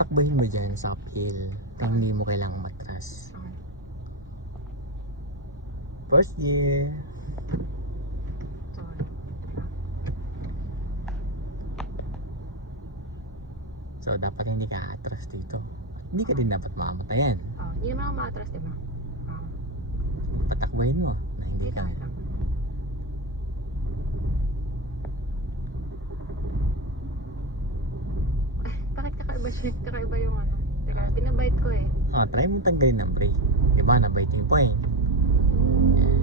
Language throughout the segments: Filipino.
tatakbahin mo dyan sa uphill kung hindi mo kailangang matras. First gear. So dapat hindi ka atras dito. Hindi ka din dapat mamatayan. Hindi naman ako maatras, diba? Patakbahin mo na hindi ka. Bakit kakaiba siya? Kakaiba yung ano? Teka, pinabite ko eh. Try mo tanggalin ng brake. Diba, na biting point. Yan.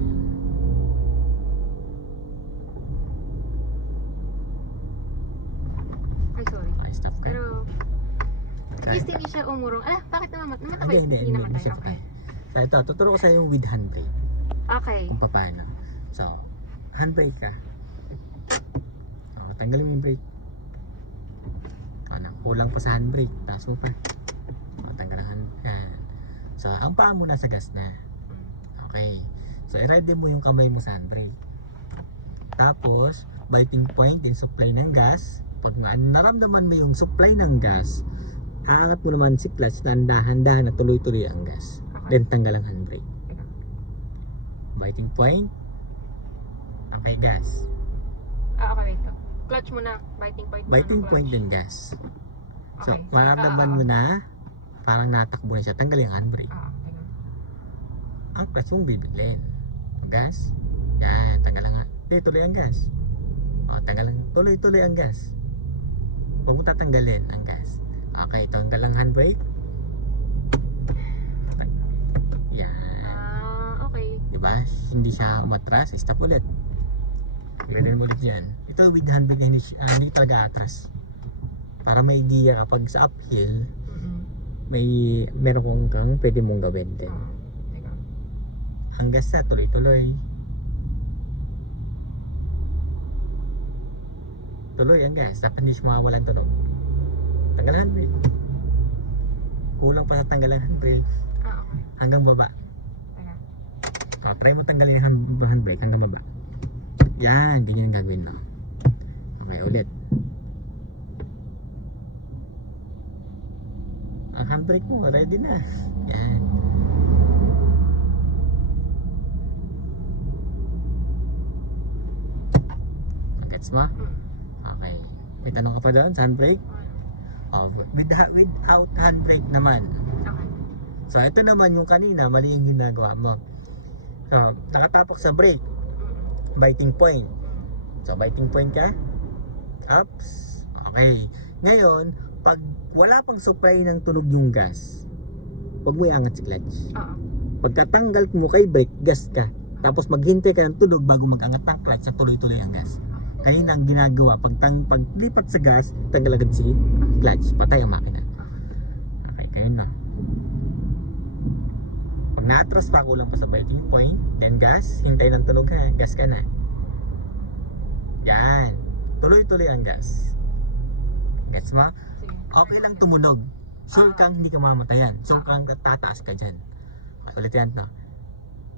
Ay, sorry. Okay, stop ka. Pero, at least hindi siya umurong. Bakit naman? Namatay? Hindi namatay. siya Okay. So ito, tuturo ko sa yung with handbrake. Okay. Kung paano. So, handbrake ka. Tanggalin mo yung brake. Kulang pa sa handbrake. Taas mo pa. Tanggal ang handbrake. So, ang paa mo nasa gas na. Okay. So, i-ride mo yung kamay mo sa handbrake. Tapos, biting point din supply ng gas. Pag naramdaman mo yung supply ng gas, aangat mo naman si clutch na dahan-dahan na tuloy-tuloy ang gas. Okay. Then, tanggal ang handbrake. Biting point. Okay, gas. Okay, ito. Clutch muna. Biting point muna. Biting ng point clutch. din gas. So, Okay. mararamdaman mo na parang natakbo na siya. Tanggal yung handbrake. Teka. Ang clutch mong bibiglin. Gas. Yan, tanggal ang tuloy ang gas. Tanggal ang tuloy ang gas. Huwag mo tatanggalin ang gas. Okay, tanggal ang handbrake. Yan. Okay. Diba? Hindi siya umatras. Stop ulit. Ganun mo ulit yan. Ito with handbrake na hindi talaga atras. Para may idea kapag sa uphill, meron kang pwede mong gawin din. Teka. Ang gas na tuloy-tuloy. Tuloy ang gas. Dapat hindi siya mawawalan tunog. Tanggal ang handbrake. Kulang pa sa tanggal ang handbrake. Okay. Hanggang baba. Teka. Try mo tanggalin ang handbrake hanggang baba. Yan, ganyan ang gagawin mo. Okay, ulit. Ang handbrake mo, ready na. Yan. Gets mo? Okay. May tanong ka pa doon sa handbrake? Without handbrake naman. Okay. So, ito naman yung kanina, mali yung ginagawa mo. So, nakatapak sa brake. Biting point. So, biting point ka. Ups. Okay. Ngayon, pag wala pang supply ng tunog yung gas, huwag mo iangat si clutch. Pagkatanggal mo kay brake, gas ka. Tapos maghintay ka ng tunog bago mag-angat ng clutch sa tuloy-tuloy ang gas. Kanina ang ginagawa, paglipat sa gas, tanggal agad si clutch. Patay ang makina. Okay, kayo na. Pag na-atras pa, kulang pa sa biting point, then gas, hintay ng tunog ha, gas ka na. Yan. Tuloy-tuloy ang gas. Gets mo? Okay lang tumunog. Sure kang hindi ka mamatayan. Sure kang tataas ka dyan. Okay, ulit yan no.